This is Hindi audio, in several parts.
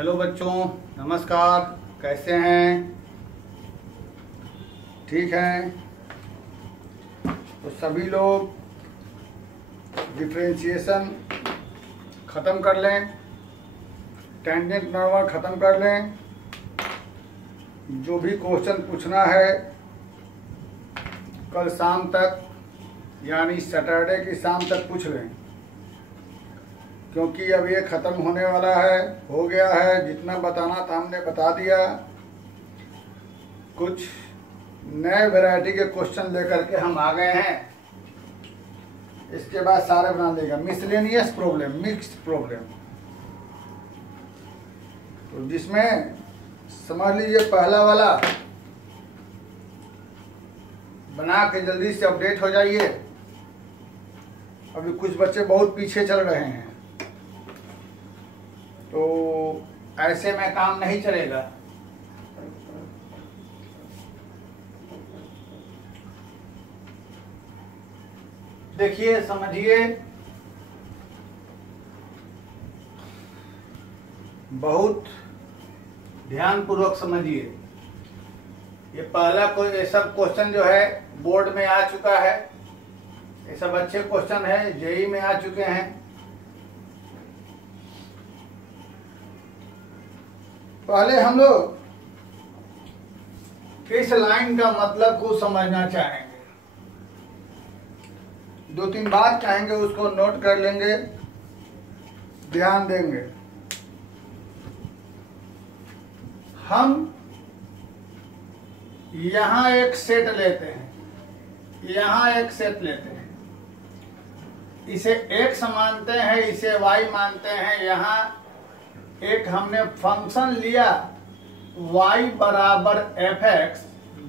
हेलो बच्चों, नमस्कार। कैसे हैं? ठीक हैं? तो सभी लोग डिफरेंशिएशन ख़त्म कर लें, टेंजेंट नंबर ख़त्म कर लें। जो भी क्वेश्चन पूछना है कल शाम तक यानी सैटरडे की शाम तक पूछ लें, क्योंकि अब ये ख़त्म होने वाला है, हो गया है। जितना बताना था हमने बता दिया। कुछ नए वैरायटी के क्वेश्चन लेकर के हम आ गए हैं। इसके बाद सारे बना देगा मिसलेनियस प्रॉब्लम, मिक्स्ड प्रॉब्लम। तो जिसमें समझ लीजिए पहला वाला बना के जल्दी से अपडेट हो जाइए। अभी कुछ बच्चे बहुत पीछे चल रहे हैं, तो ऐसे में काम नहीं चलेगा। देखिए, समझिए, बहुत ध्यानपूर्वक समझिए। ये पहला कोई ये सब क्वेश्चन जो है बोर्ड में आ चुका है। ये सब अच्छे क्वेश्चन है, जेई में आ चुके हैं। पहले हम लोग इस लाइन का मतलब को समझना चाहेंगे। दो तीन बात कहेंगे, उसको नोट कर लेंगे, ध्यान देंगे। हम यहां एक सेट लेते हैं, यहां एक सेट लेते हैं, इसे x मानते हैं, इसे y मानते हैं। यहां एक हमने फंक्शन लिया y बराबर fx,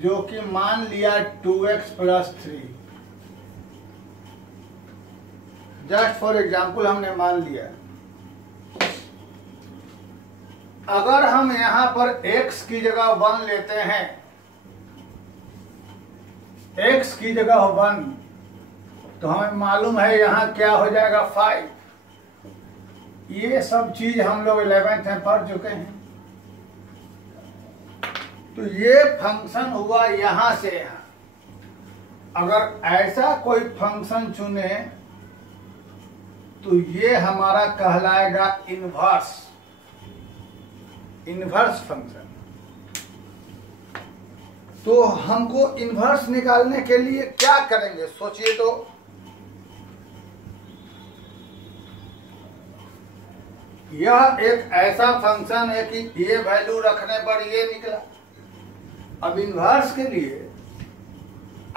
जो कि मान लिया 2x + 3। जस्ट फॉर एग्जाम्पल हमने मान लिया। अगर हम यहां पर x की जगह 1 लेते हैं, x की जगह 1, तो हमें मालूम है यहां क्या हो जाएगा 5। ये सब चीज हम लोग 11th में पढ़ चुके हैं। तो ये फंक्शन हुआ यहां से यहां। अगर ऐसा कोई फंक्शन चुने तो ये हमारा कहलाएगा इनवर्स, इनवर्स फंक्शन। तो हमको इनवर्स निकालने के लिए क्या करेंगे, सोचिए। तो यह एक ऐसा फंक्शन है कि ये वैल्यू रखने पर ये निकला। अब इनवर्स के लिए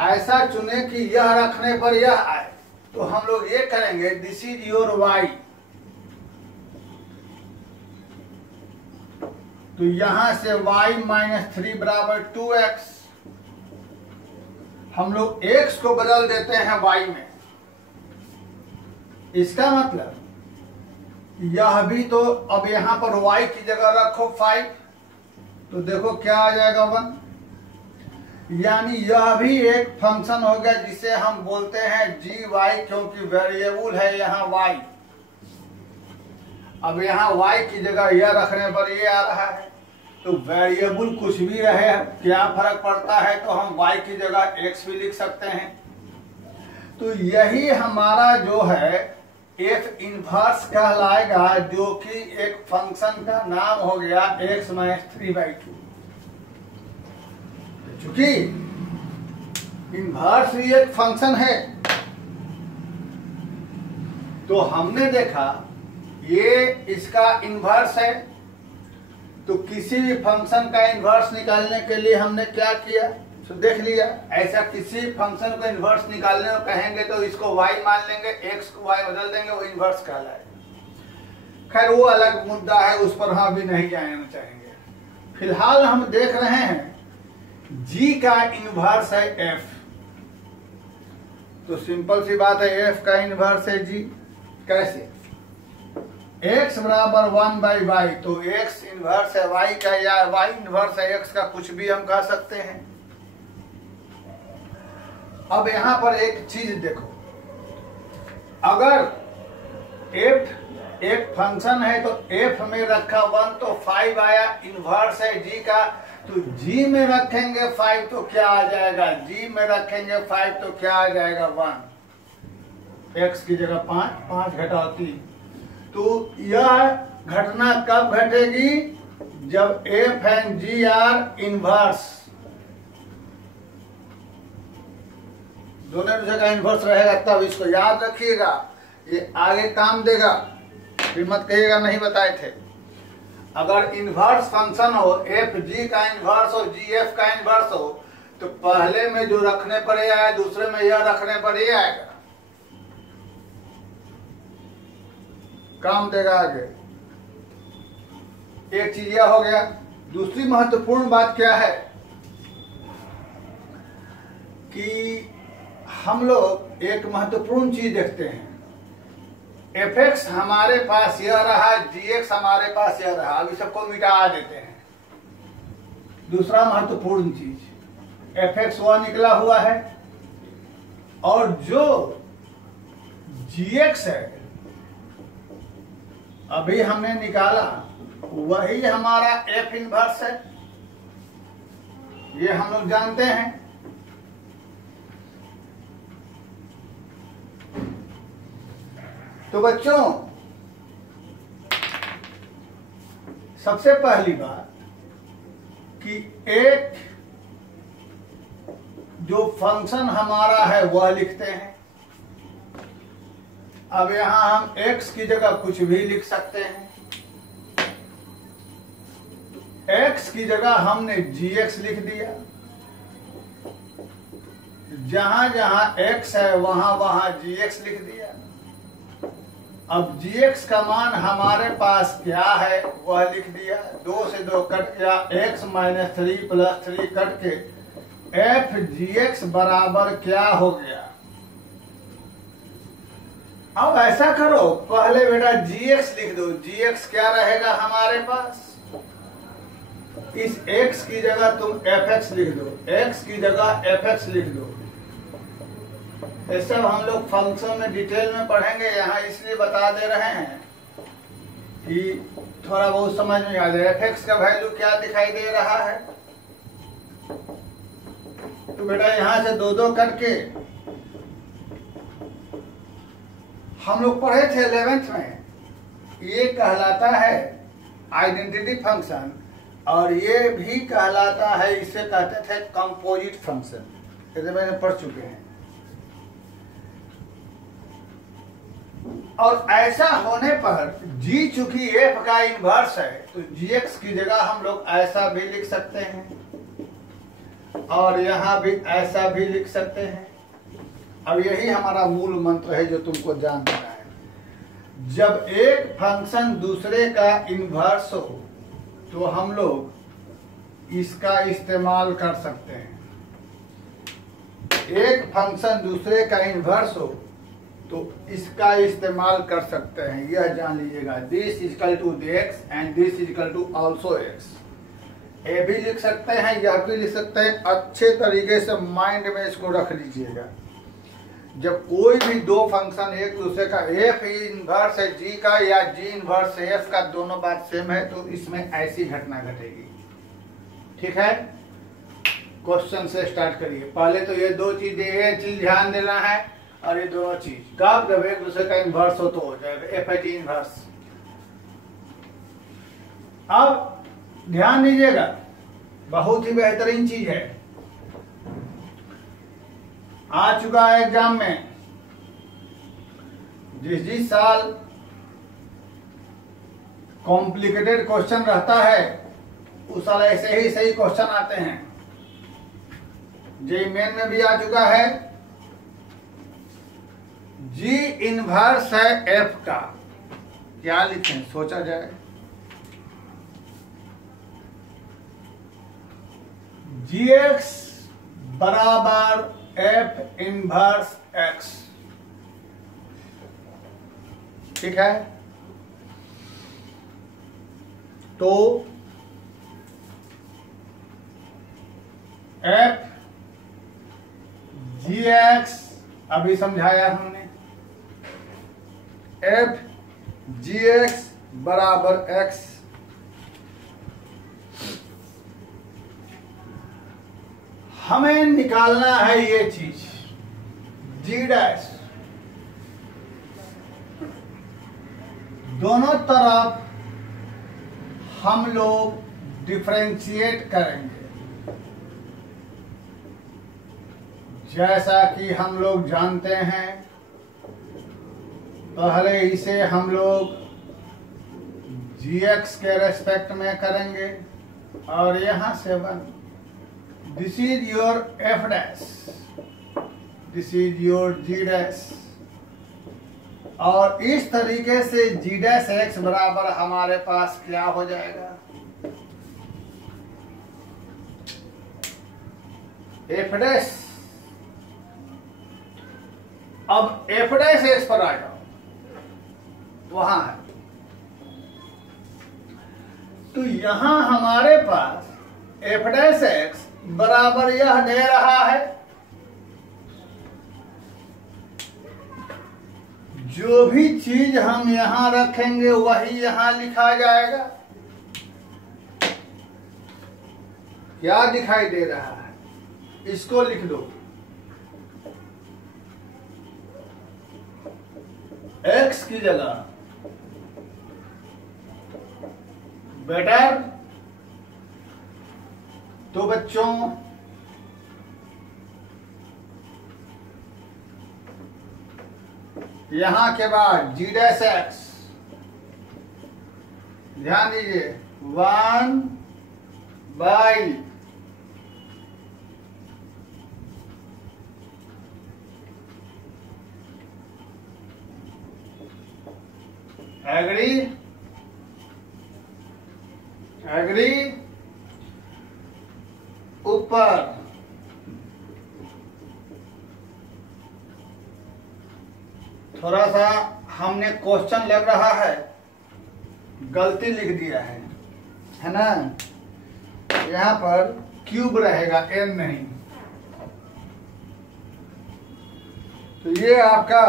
ऐसा चुने कि यह रखने पर यह आए, तो हम लोग ये करेंगे, दिस इज योर y। तो यहां से y - 3 बराबर 2x। हम लोग x को बदल देते हैं y में। इसका मतलब यह भी, तो अब यहां पर y की जगह रखो 5, तो देखो क्या आ जाएगा 1। यानी यह भी एक फंक्शन हो गया जिसे हम बोलते हैं gy, क्योंकि वेरिएबल है यहाँ y। अब यहाँ y की जगह यह रखने पर ये आ रहा है, तो वेरिएबल कुछ भी रहे क्या फर्क पड़ता है, तो हम y की जगह x भी लिख सकते हैं। तो यही हमारा जो है f इनवर्स कहलाएगा, जो कि एक फंक्शन का नाम हो गया x - 3/2। चूंकि इनवर्स भी एक फंक्शन है, तो हमने देखा ये इसका इनवर्स है। तो किसी भी फंक्शन का इनवर्स निकालने के लिए हमने क्या किया, तो देख लिया। ऐसा किसी फंक्शन को इनवर्स निकालने को कहेंगे तो इसको y मान लेंगे, x को y बदल देंगे, वो इनवर्स कहलाएगा। खैर वो अलग मुद्दा है, उस पर हम भी नहीं जाना चाहेंगे। फिलहाल हम देख रहे हैं g का इनवर्स है f। तो सिंपल सी बात है, f का इनवर्स है g। कैसे? x बराबर 1/y, तो x इनवर्स है y का, या y इनवर्स है x का, कुछ भी हम कह सकते हैं। अब यहां पर एक चीज देखो, अगर एक फंक्शन है तो एफ में रखा 1 तो 5 आया, इनवर्स है जी का, तो जी में रखेंगे 5 तो क्या आ जाएगा, जी में रखेंगे 5 तो क्या आ जाएगा 1, एक्स की जगह 5, 5 घटाओ 3। तो यह घटना कब घटेगी, जब f and g are inverse, दोनों जगह इनवर्स रहेगा, तब इसको याद रखिएगा, ये आगे काम देगा, फिर मत कहिएगा नहीं बताए थे। अगर इनवर्स फंक्शन हो, एफ जी का इनवर्स हो, जी एफ का इनवर्स हो, तो पहले में जो रखने पर ये आया, दूसरे में यह रखने पर ये आएगा, काम देगा आगे। एक चीज यह हो गया। दूसरी महत्वपूर्ण बात क्या है कि हम लोग एक महत्वपूर्ण चीज देखते हैं, एफ एक्स हमारे पास यह रहा, जी एक्स हमारे पास यह रहा, अभी सबको मिटा देते हैं। दूसरा महत्वपूर्ण चीज, एफ एक्स वह निकला हुआ है और जो जी एक्स है अभी हमने निकाला, वही हमारा एफ इनवर्स है, ये हम लोग जानते हैं। तो बच्चों, सबसे पहली बात कि एक जो फंक्शन हमारा है वह लिखते हैं। अब यहां हम x की जगह कुछ भी लिख सकते हैं। x की जगह हमने gx लिख दिया, जहां जहां x है वहां वहां gx लिख दिया। अब gx का मान हमारे पास क्या है वह लिख दिया, 2 से 2 कट गया, x - 3 + 3 कट के f gx बराबर क्या हो गया। अब ऐसा करो, पहले बेटा gx लिख दो, gx क्या रहेगा हमारे पास, इस x की जगह तुम fx लिख दो, x की जगह fx लिख दो। ये सब हम लोग फंक्शन में डिटेल में पढ़ेंगे, यहाँ इसलिए बता दे रहे हैं कि थोड़ा बहुत समझ में आ जाए। fx का वैल्यू क्या दिखाई दे रहा है, तो बेटा यहाँ से 2 करके हम लोग पढ़े थे 11th में, ये कहलाता है आइडेंटिटी फंक्शन और ये भी कहलाता है, इसे कहते थे कंपोजिट फंक्शन, इसे मैंने पढ़ चुके हैं। और ऐसा होने पर g चूंकि f का इनवर्स है तो gx की जगह हम लोग ऐसा भी लिख सकते हैं और यहां भी ऐसा भी लिख सकते हैं। अब यही हमारा मूल मंत्र है जो तुमको जानना है। जब एक फंक्शन दूसरे का इनवर्स हो तो हम लोग इसका इस्तेमाल कर सकते हैं। एक फंक्शन दूसरे का इनवर्स हो तो इसका इस्तेमाल कर सकते हैं, यह जान लीजिएगा। This equal to x and this equal to also x, ये भी लिख सकते हैं, यह भी लिख सकते हैं। अच्छे तरीके से माइंड में इसको रख लीजिएगा। जब कोई भी दो फंक्शन एक दूसरे का f इनवर्स है g का या g इनवर्स है f का, दोनों बात सेम है, तो इसमें ऐसी घटना घटेगी। ठीक है, क्वेश्चन से स्टार्ट करिए। पहले तो ये दो चीजें, ये चीज ध्यान देना है और ये दोनों चीज कब जब एक दूसरे का इनवर्स हो तो हो जाएगा एफ एट इनवर्स। अब ध्यान दीजिएगा, बहुत ही बेहतरीन चीज है, आ चुका है एग्जाम में। जिस साल कॉम्प्लिकेटेड क्वेश्चन रहता है उस साल ऐसे ही सही क्वेश्चन आते हैं। जेईई मेन में भी आ चुका है। जी इनवर्स है एफ का, क्या लिखें सोचा जाए। जी एक्स बराबर एफ इनवर्स एक्स, ठीक है। तो एफ जी एक्स अभी समझाया हमने, एफ gx बराबर x। हमें निकालना है ये चीज g डैश। दोनों तरफ हम लोग डिफरेंशिएट करेंगे। जैसा कि हम लोग जानते हैं, पहले इसे हम लोग gx के रेस्पेक्ट में करेंगे और यहां से one. This is your f dash, this is your g dash. और इस तरीके से g डैश x बराबर हमारे पास क्या हो जाएगा, f डैश। अब f डैश x पर आ जाओ, वहां है। तो यहां हमारे पास f डैश x बराबर यह दे रहा है। जो भी चीज हम यहां रखेंगे वही यहां लिखा जाएगा। क्या दिखाई दे रहा है, इसको लिख दो। x की जगह बेटर। तो बच्चों यहां के बाद g डैश x, ध्यान दीजिए, 1 बाई एग्री ऊपर थोड़ा सा हमने क्वेश्चन लग रहा है, गलती लिख दिया है ना। यहां पर क्यूब रहेगा, n नहीं। तो ये आपका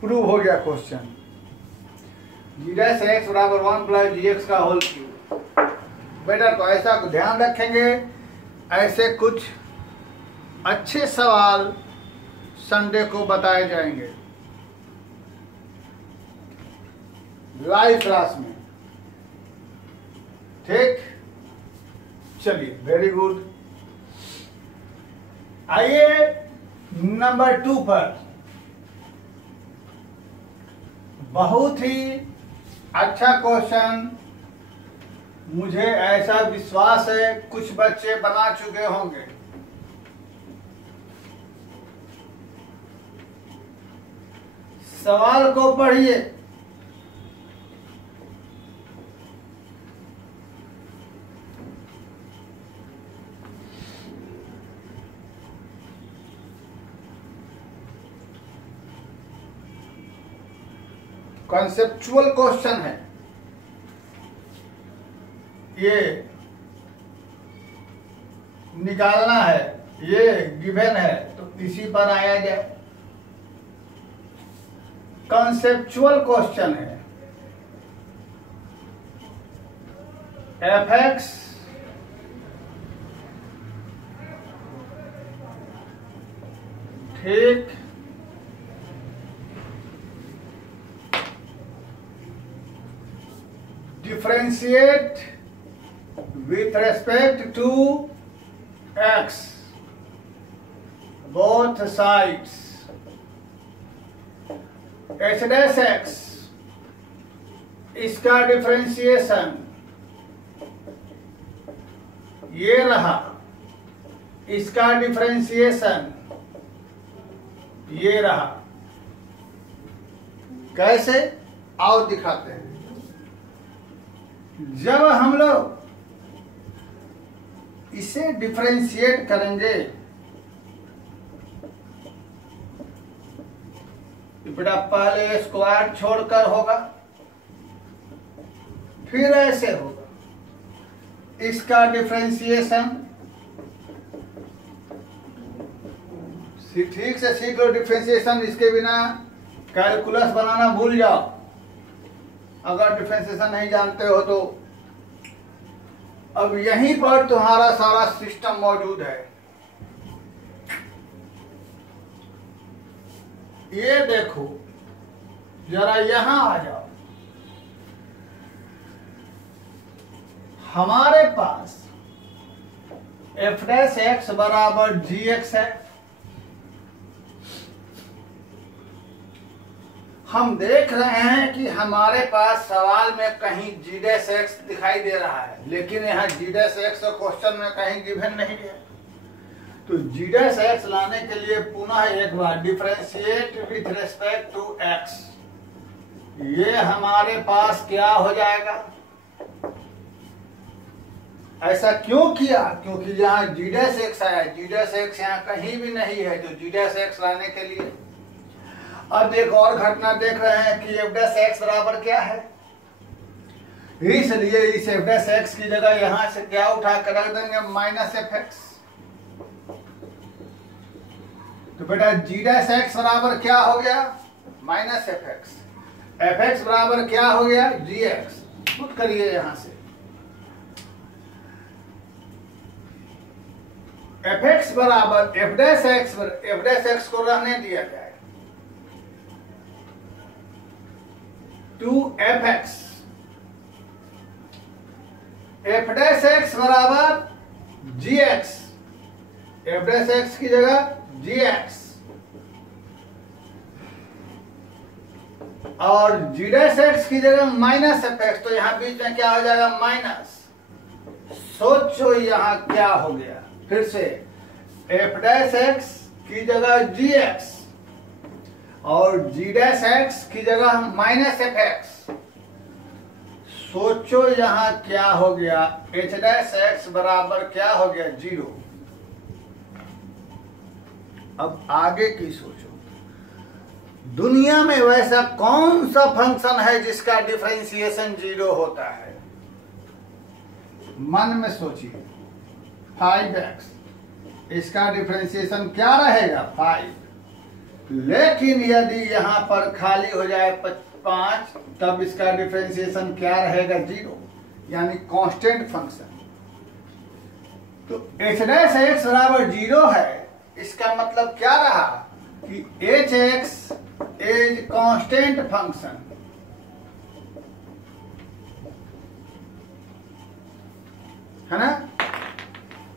प्रूव हो गया क्वेश्चन। g डैश x बराबर 1 प्लस gx का होल क्यूब। बेटा तो ऐसा ध्यान रखेंगे, ऐसे कुछ अच्छे सवाल संडे को बताए जाएंगे लाइव क्लास में। ठीक, चलिए, वेरी गुड। आइए नंबर 2 पर। बहुत ही अच्छा क्वेश्चन, मुझे ऐसा विश्वास है कुछ बच्चे बना चुके होंगे। सवाल को पढ़िए। कॉन्सेप्चुअल क्वेश्चन है ये, निकालना है, ये गिवन है तो इसी पर आया जाए। कॉन्सेप्चुअल क्वेश्चन है। fx ठीक, differentiate with respect to x, both sides, h dash x, इसका डिफरेंशिएशन ये रहा, इसका डिफरेंशिएशन ये रहा। कैसे, आओ दिखाते हैं। जब हम लोग इसे डिफरेंशिएट करेंगे, बेटा पहले स्क्वायर छोड़कर होगा, फिर ऐसे होगा। इसका डिफरेंशिएशन ठीक से सीख लो डिफरेंशिएशन, इसके बिना कैलकुलस बनाना भूल जाओ। अगर डिफरेंशिएशन नहीं जानते हो तो। अब यहीं पर तुम्हारा सारा सिस्टम मौजूद है। ये देखो, जरा यहां आ जाओ। हमारे पास f डैश एक्स बराबर जी एक्स है। हम देख रहे हैं कि हमारे पास सवाल में कहीं जी डैश एक्स दिखाई दे रहा है, लेकिन यहाँ जी डैश एक्स क्वेश्चन में कहीं गिवन नहीं है। तो जी डैश एक्स लाने के लिए पुनः एक बार differentiate with respect to x. ये हमारे पास क्या हो जाएगा? ऐसा क्यों किया? क्योंकि यहाँ जी डैश एक्स आया, जी डैश एक्स यहाँ कहीं भी नहीं है। तो जी डैश एक्स लाने के लिए अब एक और घटना देख रहे हैं कि एफ डैश एक्स बराबर क्या है। इसलिए इस एफ डैश एक्स की जगह यहां से क्या उठा कर रख देंगे? Minus F x. तो बेटा जी डैश एक्स बराबर क्या हो गया? Minus F x. F x बराबर क्या हो गया? जी एक्स। पुट करिए यहां से। एफ एक्स बराबर f dash x, f dash x को रहने दिया जाए to f x. F dash x बराबर g x. F dash x की जगह जी एक्स और जी डैश एक्स की जगह माइनस एफ एक्स। तो यहां बीच में क्या हो जाएगा? माइनस। सोचो यहां क्या हो गया? फिर से एफ डैश एक्स की जगह जी एक्स और जी डैश एक्स की जगह माइनस एफ एक्स। सोचो यहां क्या हो गया? एच डैश एक्स बराबर क्या हो गया? 0। अब आगे की सोचो। दुनिया में वैसा कौन सा फंक्शन है जिसका डिफरेंशिएशन 0 होता है? मन में सोचिए। 5x, इसका डिफरेंशिएशन क्या रहेगा? 5। लेकिन यदि यहां पर खाली हो जाए 5, तब इसका डिफरेंशिएशन क्या रहेगा? 0, यानी कांस्टेंट फंक्शन। तो एच डैश एक्स बराबर 0 है। इसका मतलब क्या रहा कि H x is constant function. है ना?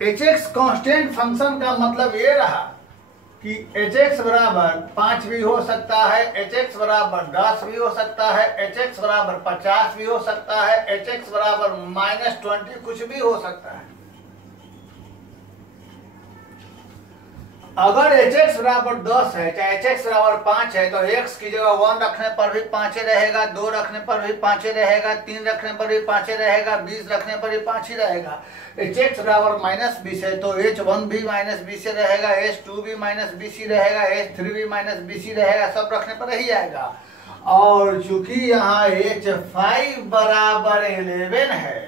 एच एक्स कांस्टेंट फंक्शन का मतलब ये रहा कि एच एक्स बराबर 5 भी हो सकता है, एच एक्स बराबर 10 भी हो सकता है, एच एक्स बराबर 50 भी हो सकता है, एच एक्स बराबर -20 कुछ भी हो सकता है। अगर एच एक्स बराबर 10 है, चाहे एच एक्स बराबर 5 है, तो एक्स की जगह 1 रखने पर भी 5 रहेगा, 2 रखने पर भी 5 रहेगा, 3 रखने पर भी 5 रहेगा, 20 रखने पर भी 5 ही रहेगा। एच एक्स बराबर -20 है तो H1 भी -20 रहेगा, H2 भी -20 रहेगा, H3 भी -20 रहेगा, सब रखने पर ही आएगा। और चूंकि यहाँ H5 बराबर 11 है,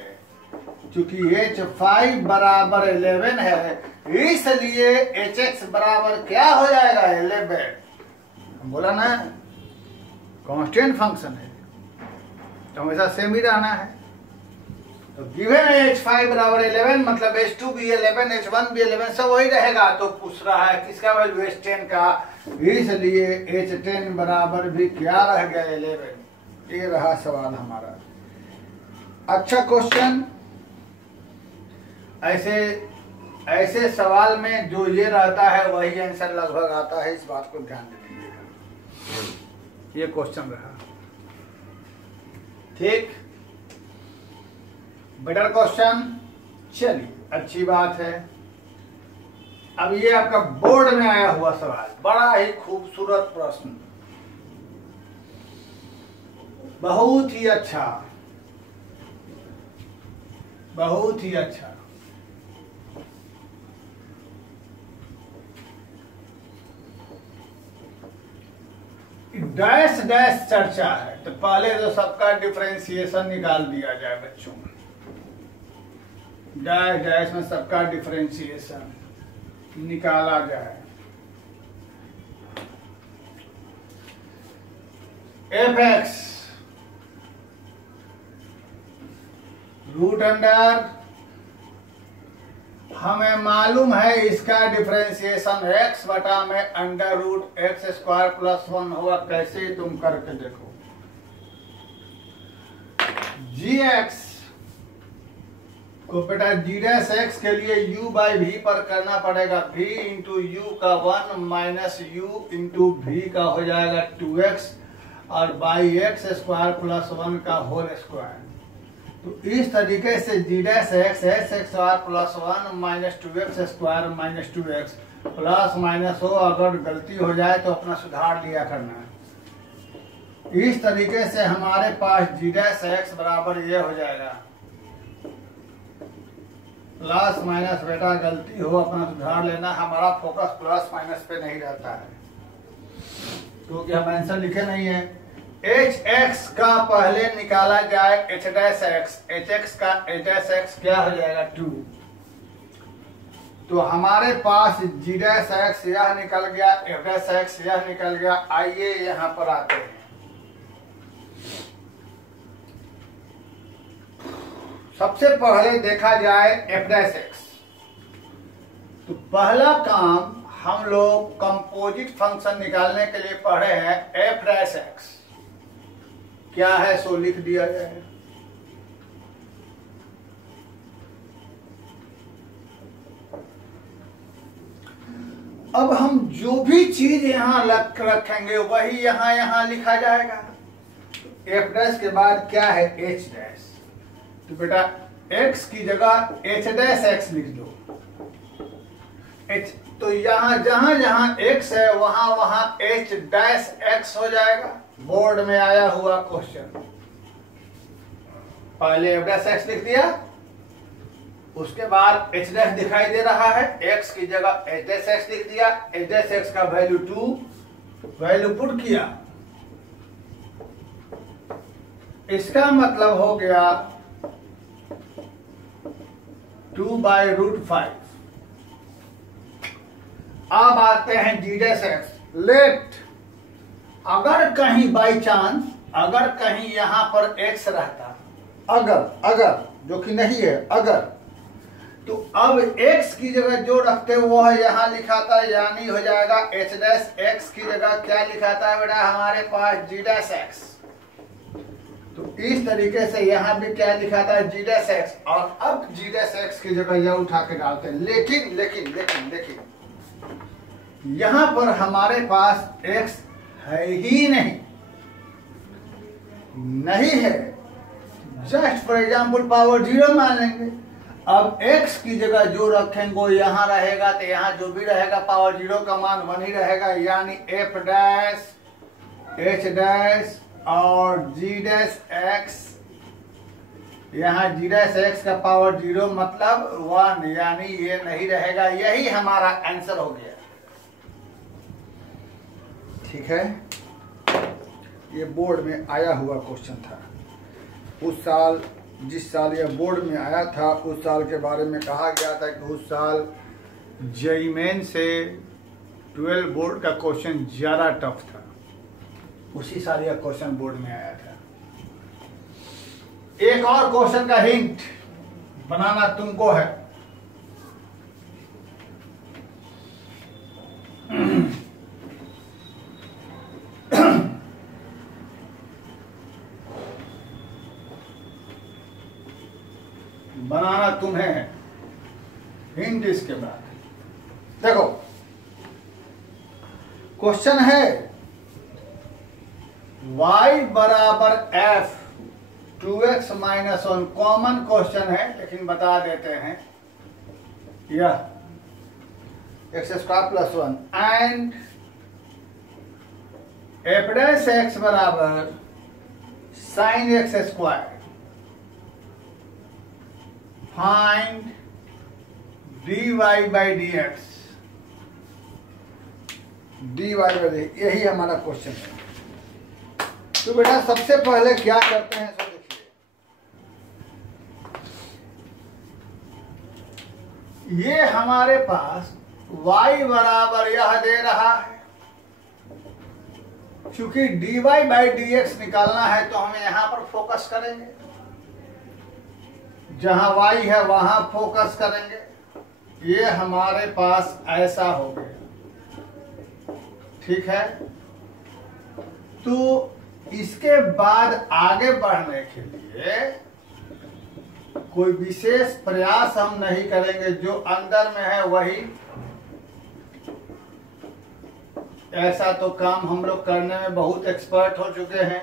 चूंकि H5 बराबर 11 है, इसलिए Hx बराबर क्या हो जाएगा? 11। बोला ना, कांस्टेंट फंक्शन है तो हमेशा सेम ही रहना है। तो गिवन है H5 बराबर 11, मतलब H2 भी 11, H1 भी 11, सब वही रहेगा। तो पूछ रहा है किसका वैल्यू? H10 का। इसलिए H10 बराबर भी क्या रह गया? 11। ये रहा सवाल हमारा। अच्छा क्वेश्चन। ऐसे सवाल में जो ये रहता है वही आंसर लगभग आता है, इस बात को ध्यान दे दीजिएगा। ये क्वेश्चन रहा। ठीक, बेटर क्वेश्चन। चलिए, अच्छी बात है। अब ये आपका बोर्ड में आया हुआ सवाल, बड़ा ही खूबसूरत प्रश्न, बहुत ही अच्छा, बहुत ही अच्छा। डैश डैश चर्चा है, तो पहले तो सबका डिफरेंशिएशन निकाल दिया जाए बच्चों। डैश डैश में सबका डिफरेंशिएशन निकाला जाए। एफ एक्स रूट अंडर, हमें मालूम है इसका डिफरेंशिएशन x बटा में under root x square plus 1 होगा। कैसे तुम करके देखो। gx को बेटा g डैश x के लिए u बाई v पर करना पड़ेगा। v इंटू यू का 1 माइनस u इंटू v का हो जाएगा 2x और बाई एक्स स्क्वायर प्लस 1 का होल स्क्वायर। तो इस तरीके से g dash x x square plus 1 minus 2x square minus 2x plus minus हो। अगर गलती हो जाए तो अपना सुधार लिया करना है। इस तरीके से हमारे पास g डैश x बराबर ये हो जाएगा। प्लस माइनस बेटा गलती हो अपना सुधार लेना। हमारा फोकस प्लस माइनस पे नहीं रहता है क्योंकि हम आंसर लिखे नहीं है। एच एक्स का पहले निकाला जाए H dash x, H x का एच डैश एक्स क्या हो जाएगा 2। तो हमारे पास जी डैश एक्स यह निकल गया, एफ डैश एक्स यह निकल गया। आइए यहां पर आते हैं। सबसे पहले देखा जाए एफ डैश एक्स। तो पहला काम हम लोग कंपोजिट फंक्शन निकालने के लिए पढ़े हैं एफ डैश एक्स क्या है सो लिख दिया जाए। अब हम जो भी चीज यहां रखेंगे वही यहां लिखा जाएगा। एफ डैश के बाद क्या है एच डैश। तो बेटा x की जगह एच डैश एक्स लिख दो। h तो यहां जहां x है वहां h डैश x हो जाएगा। बोर्ड में आया हुआ क्वेश्चन। पहले एफ डैश एक्स लिख दिया, उसके बाद h डैश दिखाई दे रहा है, x की जगह h डैश एक्स लिख दिया। h डैश एक्स का वैल्यू 2 वैल्यू पुट किया। इसका मतलब हो गया 2 बाई रूट 5। अब आते हैं जी डैश एक्स। लेट अगर कहीं बाई चांस अगर कहीं यहां पर x रहता, अगर जो कि नहीं है अगर, तो अब x की जगह जो रखते वो है यहां लिखा था, यानी हो जाएगा h डैश x की जगह क्या लिखा था बेटा हमारे पास g डैश x। तो इस तरीके से यहां भी क्या लिखा था g डैश x। और अब g डैश x की जगह यह उठा के डालते हैं। लेकिन यहां पर हमारे पास x है ही नहीं है। जस्ट फॉर एग्जाम्पल पावर 0 मान लेंगे। अब x की जगह जो रखेंगे वो यहां रहेगा, तो यहां जो भी रहेगा पावर 0 का मान 1 ही रहेगा। यानी f डैश h डैश और g डैश x, यहाँ g डैश x का पावर 0 मतलब 1, यानी ये नहीं रहेगा। यही हमारा आंसर हो गया। ठीक है, ये बोर्ड में आया हुआ क्वेश्चन था। उस साल जिस साल ये बोर्ड में आया था उस साल के बारे में कहा गया था कि उस साल जेईई मेन से 12 बोर्ड का क्वेश्चन ज्यादा टफ था। उसी साल यह क्वेश्चन बोर्ड में आया था। एक और क्वेश्चन का हिंट बनाना तुमको है। बनाना तुम्हें है। हिंट इसके बाद देखो, क्वेश्चन है y बराबर f 2x minus 1। Common question है लेकिन बता देते हैं। यह x square plus 1 and f dash x बराबर sine x square. Find dy by dx। dy by dx यही हमारा क्वेश्चन है। तो बेटा सबसे पहले क्या करते हैं सो देखिए, ये हमारे पास y बराबर यह दे रहा है। क्योंकि dy बाई dx निकालना है तो हमें यहां पर फोकस करेंगे। जहां y है वहां फोकस करेंगे। ये हमारे पास ऐसा हो गया, ठीक है। तो इसके बाद आगे बढ़ने के लिए कोई विशेष प्रयास हम नहीं करेंगे, जो अंदर में है वही। ऐसा तो काम हम लोग करने में बहुत एक्सपर्ट हो चुके हैं।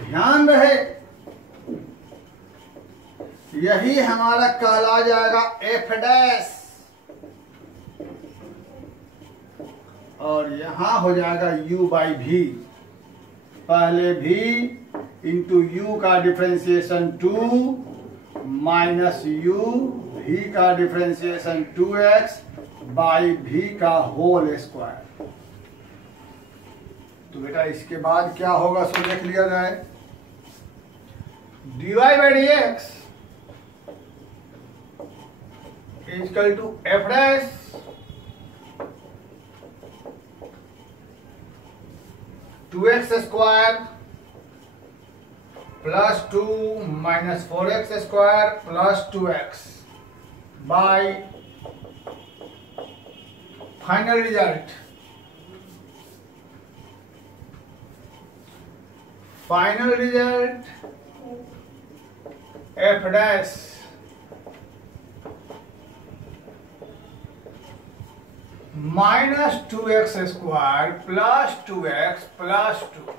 ध्यान रहे, यही हमारा कहला जाएगा एफ डैश, और यहां हो जाएगा u बाई भी। पहले भी इंटू यू का डिफ्रेंसिएशन 2 माइनस यू, भी का डिफ्रेंसिएशन 2x बाई भी का होल स्क्वायर। तो बेटा इसके बाद क्या होगा सो देख लिया जाए। dy by d x equal to f dash two x square plus 2 minus 4x square plus 2x by final result. Final result f dash minus 2x square plus 2x plus 2।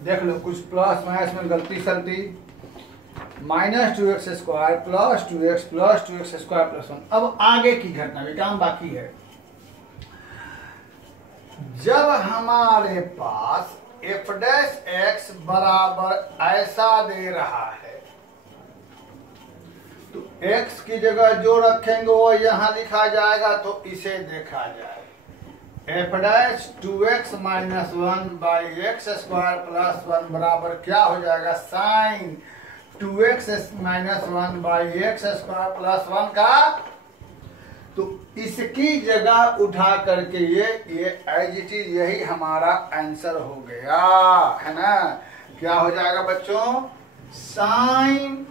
देख लो कुछ प्लस माइनस में गलती सलती। Minus 2x square plus 2x square plus 1। अब आगे की घटना भी काम बाकी है। जब हमारे पास एफ डैश एक्स बराबर ऐसा दे रहा है, तो x की जगह जो रखेंगे वो यहां लिखा जाएगा, तो इसे देखा जाए। F dash 2x minus 1 by x square plus 1 बराबर क्या हो जाएगा, sine 2x minus 1 by x square plus 1 का। तो इसकी जगह उठा करके ये एज इट इज यही हमारा आंसर हो गया, है ना। क्या हो जाएगा बच्चों, sine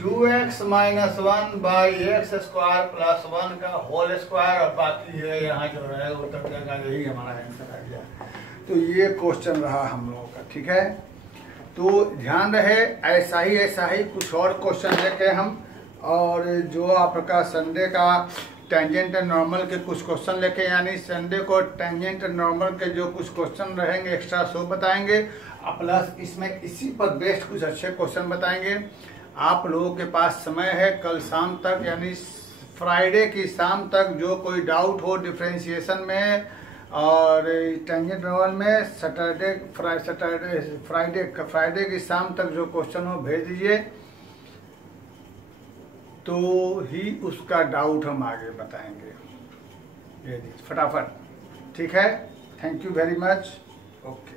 2x minus 1 by x square plus 1 का होल स्क्वायर, और बाकी है यहाँ जो रहेगा वो तक जगह यही हमारा आंसर आ गया। तो ये क्वेश्चन रहा हम लोगों का, ठीक है। तो ध्यान रहे, ऐसा ही कुछ और क्वेश्चन लेके हम, और जो आपका संडे का टेंजेंट एंड नॉर्मल के कुछ क्वेश्चन लेके, यानी संडे को टेंजेंट एंड नॉर्मल के जो कुछ क्वेश्चन रहेंगे एक्स्ट्रा सो बताएंगे, प्लस इसमें इसी पर बेस्ड कुछ अच्छे क्वेश्चन बताएंगे। आप लोगों के पास समय है कल शाम तक, यानी फ्राइडे की शाम तक, जो कोई डाउट हो डिफ्रेंशिएशन में और टेंजेंट नॉर्मल में, फ्राइडे की शाम तक जो क्वेश्चन हो भेज दीजिए, तो ही उसका डाउट हम आगे बताएंगे। ये फटाफट, ठीक है। Thank you very much. Okay.